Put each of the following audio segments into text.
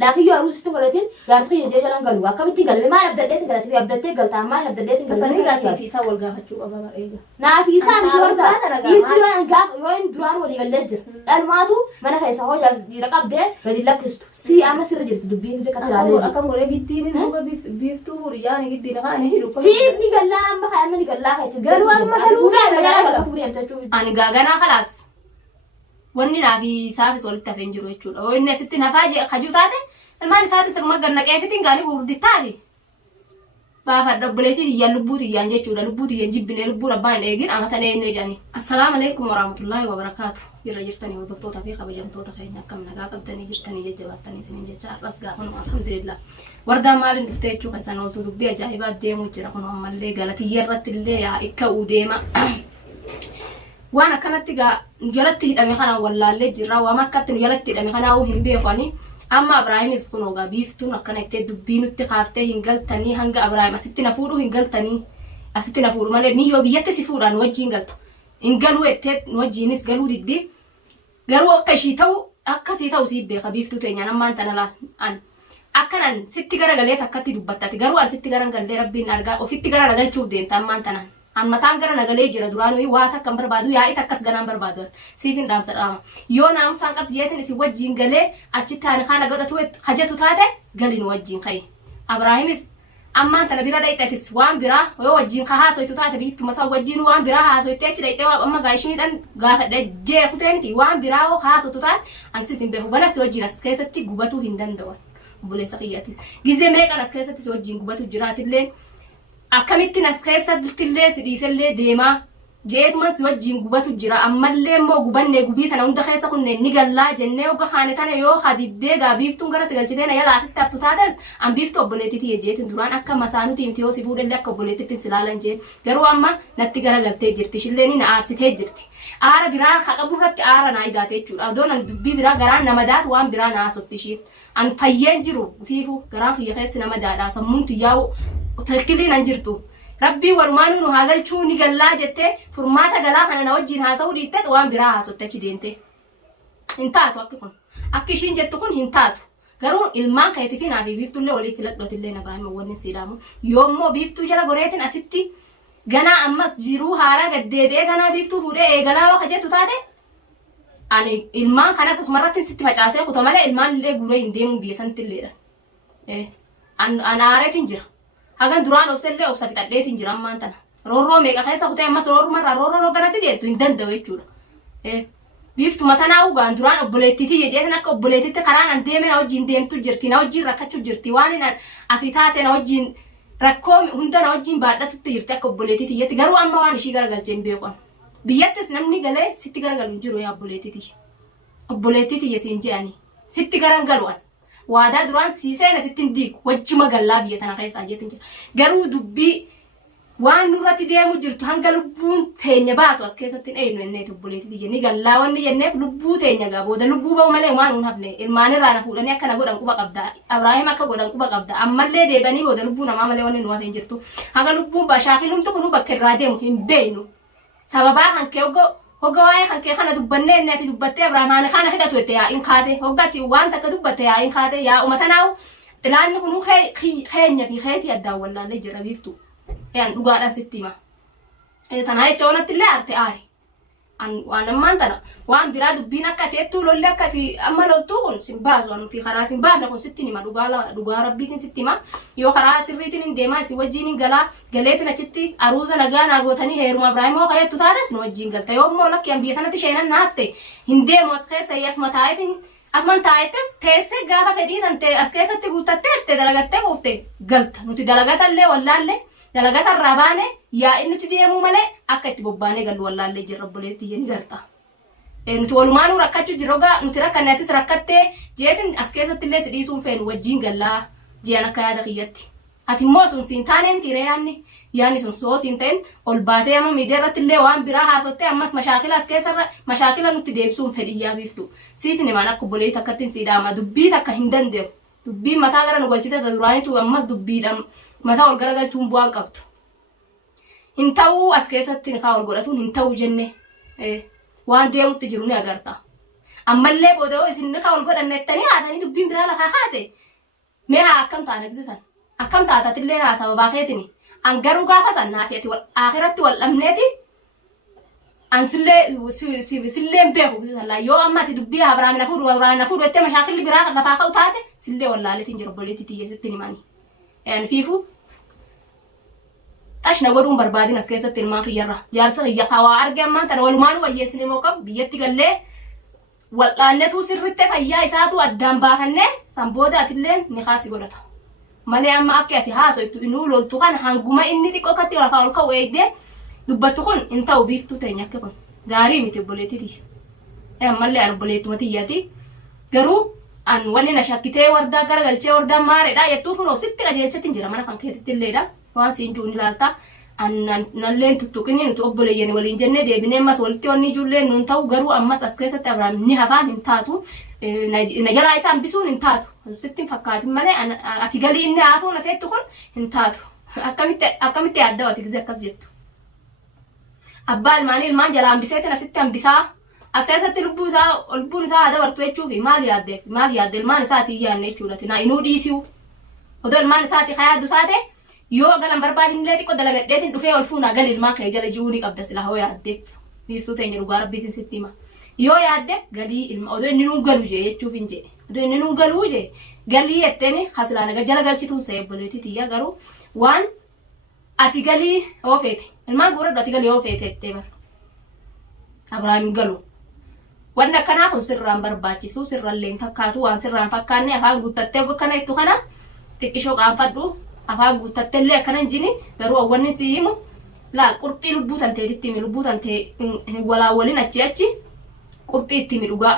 لكن يو أروس تقولين جالس يجي جالن قالوا أكمل تقول ما أبدأت قالت أبدأت قلت ما أبدأت بس أنا راسي في سوال قاعد شو أبغى إيه نا في سام جوردا يتلو قاب وين دران ولي قلجر الماتو ما أنا خايسة هو جالس يركب ده قال لك كستو سي أما سر جرت دبين زي كتير عليه أكمل ولا جدين إنه بيفتو رجال جدين خانه هيلو سي نقول لا ما خا أما نقول لا قالوا أما قالوا أنا قاعنا خلاص wanni naafi saafis walitti hafeen jiru jechuudha. Oo inni asitti nafaa hajuu taate ilmaan isaati sirma ganna qeefitiin gaanii gurgudditaafi. Baafadha obboleetiin iyyaan lubbuuti iyyaan jechuudha. Lubbuuti iyyaan jibbinee lubbuun abbaan hin eegin amatan eennee jedhanii. Assalaamu alaikum warahmatullaahi wabarakaatu. Irra jirtanii hordoftoota fi kabajamtoota keenya akkam nagaa qabdanii jirtanii jajjabaatanii isiniin jecha har'as gaafuma alhamdulillah. Wardaan maaliin dhuftee jechuu keessan ooltu dubbii ajaa'ibaa deemuu jira kun ammallee galatiyya irratti illee yaa ikka'uu deema. وانا كانت جلت هدمي خنا ولا لجرا وما كنت جلت هدمي خنا وهم بيخوني اما ابراهيم يسكنوا غبيفتو كانت دبينو تخافته هنقلتني هنق ابراهيم ستنا فورو هنقلتني ستنا فورو مال ميو بيت سفوران وجي هنقلت انقلوا اتت وجي نس قالوا دي قالوا كشيتو اكسيتو سيب غبيفتو تاني انا ما انت انا ان اكنن ست غره غليت اكتي دبتات قالوا ست غره قال ربي نرجع وفي تغره غل تشوف دين تام ما انت انا amma tangara nagalee jira duraanuu waa takkan barbaadu yaa takkas ganaan barbaadu siifin dhaamsa dhaama yoo naamusaan qabdi jeetin isi wajjiin galee achitti haan kana godhatu hajatu taate galin wajjiin kai abraahimis ammaan tana bira dhayxatis waan bira yoo wajjiin ka haasoytu taate biiftu masa wajjiin waan bira haasoyte achi dhayxe waa amma gaashiniidhan gaafa dhajjee kuteemti waan bira haasotu taate ansis hin beeku galas wajjiin as keessatti gubatuu hin danda'an buleessa qiyyaati gizee meeqan as keessatti wajjiin gubatu jiraatillee akkamitti nas keessattillee sidhiisellee deemaa jeetumas wajjiin gubatu jira ammallee immoo gubanne gubii tana hunda keessa kunneen ni gallaa jennee hogga haane tana yoo hadiddee gaabiiftuun gara sigalchiteena yala asitti haftu taates an biiftu obboleettitii jeetin duraan akka masaanuti himti yoo si fuudhallee akka obboleettitti silaalan jee garuu amma natti garagaltee jirti shilleeni na aarsitee jirti aara biraa haqaburratti aara naa idaate jechuudha adoon an dubbii biraa garaan nama daatu waan biraa naa sotti ishiin an fayyeen jiru fiifu garaan kiyya keessi nama daadhaa sammuunti yaa'u تكلين أنجرتو ربي ورمانو نهاجل شو نجلا جته فرماتا جلا خنا نوجين هاسو ديتت وان براها سوتة دينته هنتاتو أكيكون أكيشين جتكون هنتاتو قالوا المان كيتفين أبي بيفتو اللي ولي فلت لوت اللي نبراهيم وني سيرامو يوم مو بيفتو جلا قريتن أستي جنا أمس جيرو هارا قديبه جنا بيفتو فوري جلا وخجتو تاده أنا المان خنا سمرت ستي فجأة كتملا المان اللي قريه هنديم بيسنت اللي إيه أنا عارف تنجر hagan duraan obsellee obsa fixadheetiin jira ammaan tana roorroo meeqa keessa kutee ammas roorrumarraa roorroo ganatti deemtu hin danda'u jechuudha biiftuma tanaa ugaan duraan obboleettiitii jejeetin akka obboleettiitti karaan an deeme na wajjiin deemtu jirti na wajjiin rakkachuu jirti waan hin ati taate na wajjiin rakkoo hunda na wajjiin baadhatutti jirti akka obboleettiitii jetti garuu amma waan ishii garagalchee hin beekan biyyattis namni galee sitti garagalu hin jiru yaa obboleettiitii yesiin je'anii sitti garagalu'an waadaa duraan siiseen asittiin diigu wajjima gallaa biyya tana keessaa jeetin jira garuu dubbii waan nurratti deemu jirtu hanga lubbuun teenya baatu as keessatti eenyu ennee obboleettiitii jenni gallaa wanni jenneef lubbuu teenya gaa booda lubbuu ba'u malee waan hin hafne ilmaanirraa na fuudhanii akkana godhan quba qabda abraahim akka godhan quba qabda ammallee deebanii booda lubbuu namaa malee wanni nu hafeen jirtu hanga lubbuun bashaakilumtu kunu bakka irraa deemu hin beeynu sababaa kan kee hogga waa'ee kan kee kana dubbannee inni ati dubbattee abrahamaan kana hidhatu itti yaa'iin kaate hoggatti waan takka dubbatte yaa'iin kaate yaa umatanaawu xilaanni kunuu keenya fi keetii addaan wallaallee jira biiftu yaan dhugaadhaan sitti hima tanaa jecha wanatti illee arte aari waan ammaan tana waan biraa dubbiin akka teettuu lolli akka amma loltuu kun sin baasu anuti karaa sin baafne kun sitti hima dhugaa rabbiitiin sitti hima yoo karaa sirriitiin hin deemaa isin wajjiin hin galaa galeetiin achitti aruuza nagaa naa gootanii heeruma Ibraahimoo kayettu taates nu wajjiin galta yoo immoo lakki an biyya kanatti sheenan naafte hin deemu as keessa asuma taayetiin asman taayettes teessee gaafa fedhii tante as keessatti guuttattee dalagattee kuufte galta nuti dalagatallee wallaallee dalagata irraa baane yaa inni nuti deemuu malee akka itti bobbaanee gallu wallaallee jirra obboleettii ni garta nuti walumaanuu rakkachuu jirrogaa nuti rakkanneetis rakkattee jeetin as keessatti illee si dhiisuun feenu wajjiin gallaa ji'an akka yaada kiyyatti ati immoo sun siin taanee miti yaanni sun soo siin ta'in ol baatee amma miidiyaa irratti illee waan biraa haasottee ammas mashaakila as keessarra mashaakila nuti deebisuun fedhiyyaa biiftu siif himaan akka obboleetti akkattiin siidhaama dubbii takka hin danda'u dubbiin mataa gara nu galchite duraanitu ammas dubbiidhaan mataa ol garagalchuun bu'aan qabdu hin ta'uu as keessatti nifaa ol godhatuun hin ta'uu jenne waan deemutti jiru ni agarta ammallee boodoo isin ka wal godhannettanii haatanii dubbiin biraa lafaa kaate mee haa akkam taana egzisan akkam taatatillee naa sababaa keetini an garuu gaafa sannaa keeti akhiratti wal dhabneeti an silleen beeku egzisan laa yoo ammati dubbii Abrahaamina fuudhu ettee mashaakilli biraa lafaa ka'u taate sillee wallaaleetiin jira obboleetti xiyyeessitti himanii fiifu Ashna godhuun barbaadin as keessatti ilmaan kiyyarra jaarsa kiyya hawaa arge ammaan tana walumaan wayyeessine moo qabu biyyatti gallee wal'aannetu sirritte fayyaa isaatu addaan baafannee san booda atilleen ni kaasi godhata malee amma akka ati haasoytu inuu loltu kan hanguma inni xiqqoo katti lafaa ol ka'u eegdee dubbattu kun hin ta'u biiftuu ta'e nyakke kun gaarii miti obboleettiti ammallee an obboleettuma tiyyaati garuu an wanni na shakkitee wardaa garagalchee wardaan maareedha jettuu funoo sitti qajeelchatti jira mana kan keetitti illeedha waan siin juun ilaalta nalleen tuttuqini nuti obboleeyyan waliin jennee deebinee ammas walitti onni ijoolleen nuun ta'u garuu ammas as keessatti Abrahaam ni hafaan hin taatu na jalaa isaa hambisuun hin taatu sitti hin fakkaatin malee ati galii inni haafuu na feettu kun hin taatu akkamitti yaadda ati gizee akkas jettu abbaa ilmaan jalaa hambiseetin asitti hambisaa as keessatti lubbuun isaa haa dabartu jechuufi maal yaadde ilmaan isaatii yaanne jechuudha naa inuu dhiisiu odoo ilmaan isaati yaaddu taate yoo galan barbaadinillee xiqqoo dalagadheetiin dhufee ol fuunaa gali ilmaan kee jala ji'uuni qabda sila hoo yaaddeef biiftuu teenya dhugaa rabbiitiin sitti hima yoo yaadde galii ilma odoo inni nuun galu jee jechuuf hin jedhe odoo inni nuun galuu jee galii jetteeni hasilaa naga jala galchituun sa'e obboleetii tiyya garuu waan ati galii yoo feete ilmaan guuradhu ati galii yoo feete jettee bara Abrahaam galu wanni akkanaa kun sirraan barbaachisu sirrallee hin fakkaatu waan sirraan fakkaanne afaan guuttattee kana ittu kana xiqqishoo qaanfadhu afaan guuttattellee akkana hin jini garuu awwanni si himu laal qurxii lubbuu tanteetitti himi lubbuu tantee hin walaawwalin achi qurxii itti himi dhugaa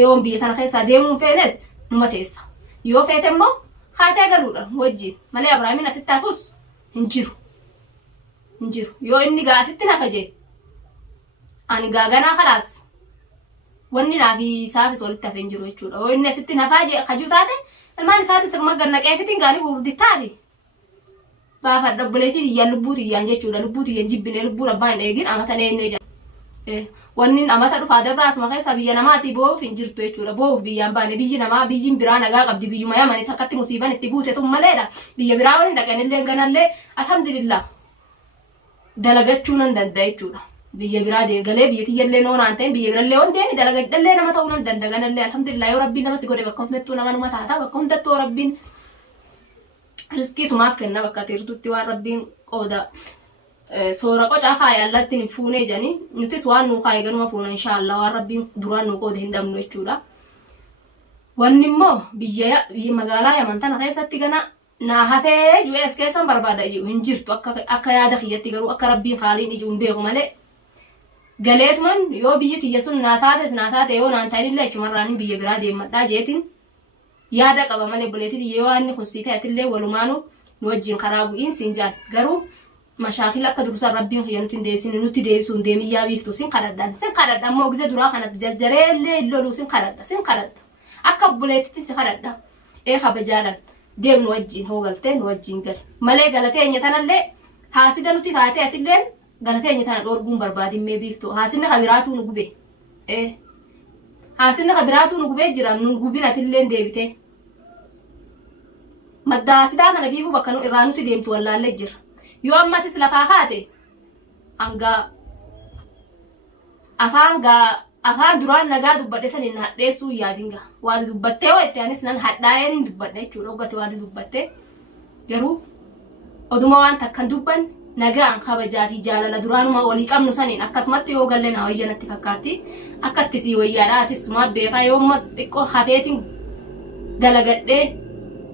yoon biyya tana keessaa deemuun feenes numa teessa yoo feete immoo haatee galuudha wajjin malee Abrahaamin asitti hafus hin jiru yoo inni gaa asitti nafa jee ani gaaganaa kalaas wanni naafi isaafis walitti hafe hin jiru jechuudha yoo inni asitti nafaa jee kajuu taate ilmaan isaati sirma gannaqeefitiin gaanii gurgudditaafi baafadha obboleetii tiyyaan lubbuu tiyyaan jechuudha lubbuu tiyyaan jibbinee lubbuun abbaan hin eegin amatan eennee jira wanni amata dhufaa dabraasuma keessa biyya namaatii boo'uuf hin jirtu jechuudha boo'uuf biyyaan baane biyyi namaa biyyiin biraa nagaa qabdi biyyuma yamanii takkatti musiiban itti buute tun maleedha biyya biraa waliin dhaqanillee ganallee alhamdulillah dalagachuu nan danda'a jechuudha biyya biraa deegalee biyya tiyyallee noonaan ta'e biyya birallee waan deemi dalagadhallee nama ta'uu nan danda'a ganallee alhamdulillah yoo rabbiin nama si godhe bakka hundattuu nama numa taata bakka hundattuu rabbiin riskii sumaaf kenna bakka tirtutti waan rabbiin qooda soora qocaa faayallatti hin fuunee janii nutis waan nuu kaayee ganuma fuuna inshaallah waan rabbiin duraan nuu qoode hin dhabnu jechuudha wanni immoo biyya magaalaa Yaman tana keessatti gana naa hafee ju'ee as keessan barbaada hin jirtu akka yaada kiyyatti garuu akka rabbiin haaliin ijuun beeku malee galeetuman yoo biyyi tiyya sun naa taate yoo naan ta'inillee achumarraan biyya biraa deemadhaa jeetiin yaada qaba malee obboleetii yoo inni kun sii ta'etillee walumaanu nu wajjin karaa bu'iin siin jaan garuu mashaakil akka dursa rabbiin kiyya nuti deebisuun deemiyyaa biiftu sin kadhadha ammoo gize duraa kanas jarjareellee loluu sin kadhadha akka obboleettitti si kadhadha kabajaalan deemnu wajjin hoogaltee nu wajjin gal malee galateenya tanallee haasida nuti taatee atilleen galateenya tana dhoorguun barbaadin mee biiftu haasinni kabiraatuu nu gube haasinni kabiraatuu nu gubee jira nu gubin atilleen deebite madda haasidaa kana fiifuu bakka nu irraa nuti deemtu wallaallee jira yoo ammatis lafaa kaate hanga afaan duraan nagaa dubbadhe sanin hadheessuu yaadinga waan dubbattee waa itti anis nan hadhaayeen hin dubbadhe jechuudha oggate waan dubbattee garuu oduma waan takkan dubban nagaan kabajaa fi jaalala duraanuma walii qabnu saniin akkasumatti yoo galle naa wayyanatti fakkaatti akka itti sii wayyaadha atis suma beekaa yoo mas xiqqoo hafeetiin dalagadhee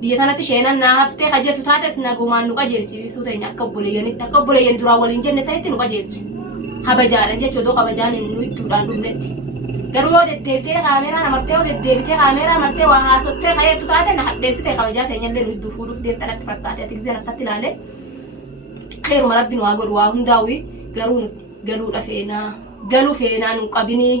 biyya kanatti sheenan naa haftee hajjatu taates nagumaan nu qajeelchi biiftuu teenya akka obboleeyyan duraan waliin jenne sanitti nu qajeelchi habajaadhan jechuudha odoo kabajaan nu idduudhaan dhumnetti garuu yoo deddeebitee kaameeraa namartee yoo deddeebitee kaameeraa martee waa haasottee kayeettu taate na hadheessitee kabajaa teenyallee nu idduu fuudhuuf deemtanatti fakkaate ati giseen akkatti ilaalee kheeruma rabbiin waa godhu waa hundaa'u garuu nuti galuu feenaa nu qabinii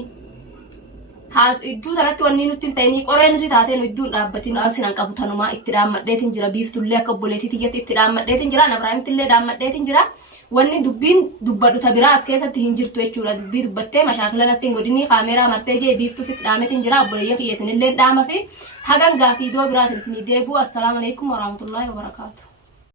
idduu tanatti wanni nuti hin ta'inii qoree nuti taatee nu idduun dhaabbatiin absinan qabu tanumaa itti dhaammadheetiin jira biiftullee akka obboleetii tiyyatti itti dhaammadheetiin jira Abrahaamitti illee dhaammadheetiin jira wanni dubbiin dubbadhu ta biraa as keessatti hin jirtu jechuudha. Dubbii dubbattee mashaakila natti hin godhini kaameeraa martee jee biiftuufis dhaametiin jira obboleeyyan kiyya isinillee dhaama fi hagan gaafii idoo biraatiin isinii deebi'u. Assalaamu alaikum warahmatullaahi wabarakaatu.